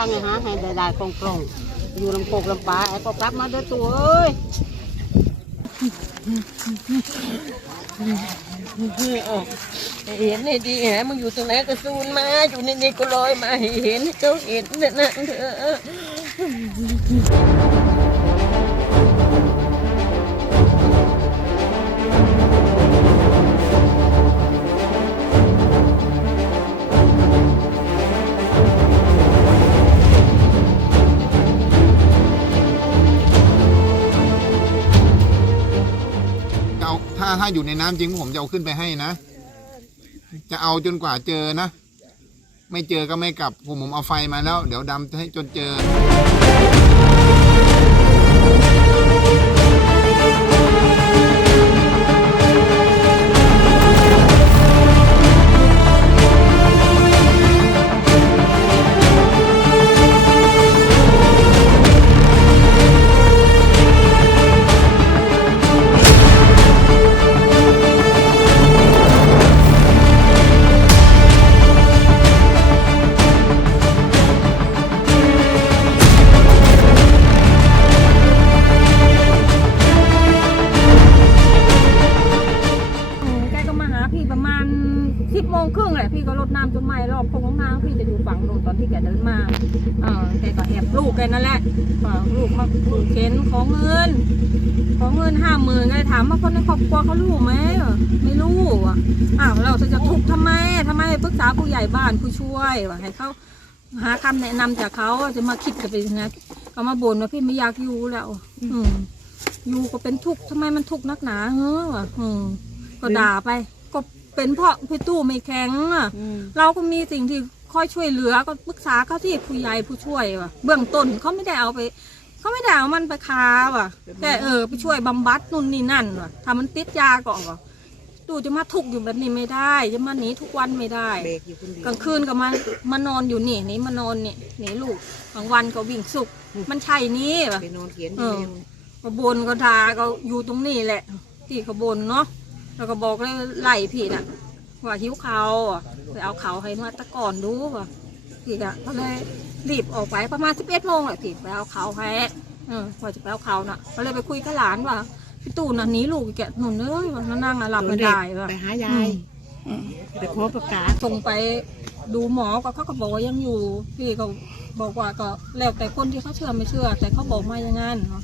างไงฮะให้ได้ๆกลงๆอยู่ลำโพกลำปลาไอ้ก็กลับมาเด้อตัวเอ้ยเห็นให้ดีฮะมึงอยู่ตรงไหนก็ซูนมาอยู่ในนี้ก็ลอยมาเห็นเจ้าเห็นนะนะเธอ ถ้าถ้าอยู่ในน้ำจริงผมจะเอาขึ้นไปให้นะ จะเอาจนกว่าเจอนะ ไม่เจอก็ไม่กลับ ผมผมเอาไฟมาแล้ว เดี๋ยวดำให้จนเจอ งครึ่งแหละพี่ก็รดน้ำจนไม้รอบพงงนางพี่จะอยู่ฝั่งนู้นตอนที่แกเดินมาเออแกก็แอบลูกแกนั่นแหละลูกมาลูกเข็นของเงิน ของเงินห้าหมื่นก็เลยถามว่าคนในครอบครัวเขารู้ไหมไม่รู้อะอ้าวเราจะทุกข์ทำไมทำไมปรึกษาผู้ใหญ่บ้านผู้ช่วยว่าให้เขาหาคำแนะนำจากเขาจะมาคิดกันไปนะก็มาบ่นว่าพี่ไม่อยากอยู่แล้ว อืมอยู่ก็เป็นทุกข์ทำไมมันทุกข์นักหนาเฮ้อวะอืมก็ด่าไป เป็นเพราะพี่ตู้ไม่แข็งอะเราก็มีสิ่งที่คอยช่วยเหลือก็ปรึกษาเขาที่ผู้ใหญ่ผู้ช่วยว่ะเบื้องต้นเขาไม่ได้เอาไปเขาไม่ได้เอามันไปคาว่ะแต่เออไปช่วยบำบัดนู่นนี่นั่นว่ะถ้ามันติดยาก่อนว่ะดูจะมาทุกข์อยู่แบบนี้ไม่ได้จะมาหนีทุกวันไม่ได้ เบรกอยู่คนเดียวกลางคืนก็มามานอนอยู่นี่นี่มานอนนี่นี่ลูกกลางวันก็วิ่งสุก มันใช่นี้ว่ะไปนอนเขียนเอเดีอยวก็บนก็ด่าก็อยู่ตรงนี้แหละ ที่เขาบนเนาะ แล้วก็บอกเลยไล่พี่น่ะ ว่าหิวเขาวอะไปเอาเขาวให้มาตะก่อนดูว่ะพี่อะก็เลยรีบออกไปประมาณสิบเอ็ดโมงแหละพี่ไปเอาเขาวให้เออว่าจะไปเอาเขาวน่ะก็เลยไปคุยกับหลานว่าพี่ตู่น่ะหนีลูกอีกแกหนุนเอ้ยว่านั่งอะหลับไม่ได้ว่ะไปหายายไปขอประกาศส่งไปดูหมอก็เขาก็บอกว่ายังอยู่ พี่ก็บอกว่าก็แล้วแต่คนที่เขาเชื่อไม่เชื่อ แต่เขาบอกมาอย่างนั้นเนาะ